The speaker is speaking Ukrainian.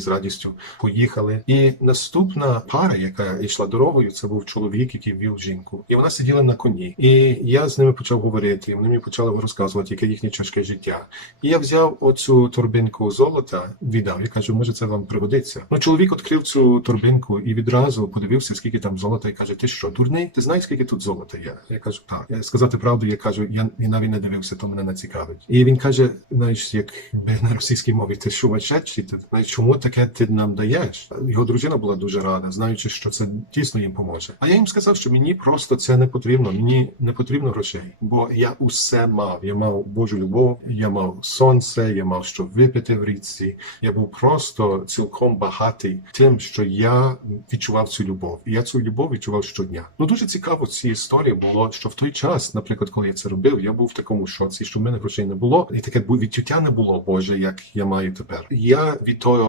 з радістю поїхали. І наступна пара, яка йшла дорогою, це був чоловік, який вів жінку, і вона сиділа на коні. І я з ними почав говорити. і Вони мені почали розказувати, яке їхнє тяжке життя. І я взяв оцю торбинку золота, віддав. Я кажу, може, це вам пригодиться. Ну, чоловік відкрив цю торбинку і відразу подивився, скільки там золота, і каже: Ти що, дурний? Ти знаєш, скільки тут золота є? Я кажу, так. Я сказати правду, я кажу, я, навіть не дивився, то мене не цікавить. І він каже: знаєш, як би на російській мові, ти сумасшедший, ти знаєш, чому таке ти нам даєш? Його дружина була дуже рада, знаючи, що це дійсно їм поможе. А я їм сказав, що мені просто це не потрібно. Мені не потрібно грошей, бо я усе мав. Я мав Божу любов, я мав сонце, я мав що випити в річці. Я був просто цілком багатий тим, що я відчував цю любов. І я цю любов відчував щодня. Ну дуже цікаво в цій історії було, що в той час, наприклад, коли я це робив, я був в такому шоці, що в мене грошей не було, і таке відчуття не було, Боже, як я маю тепер. Я від того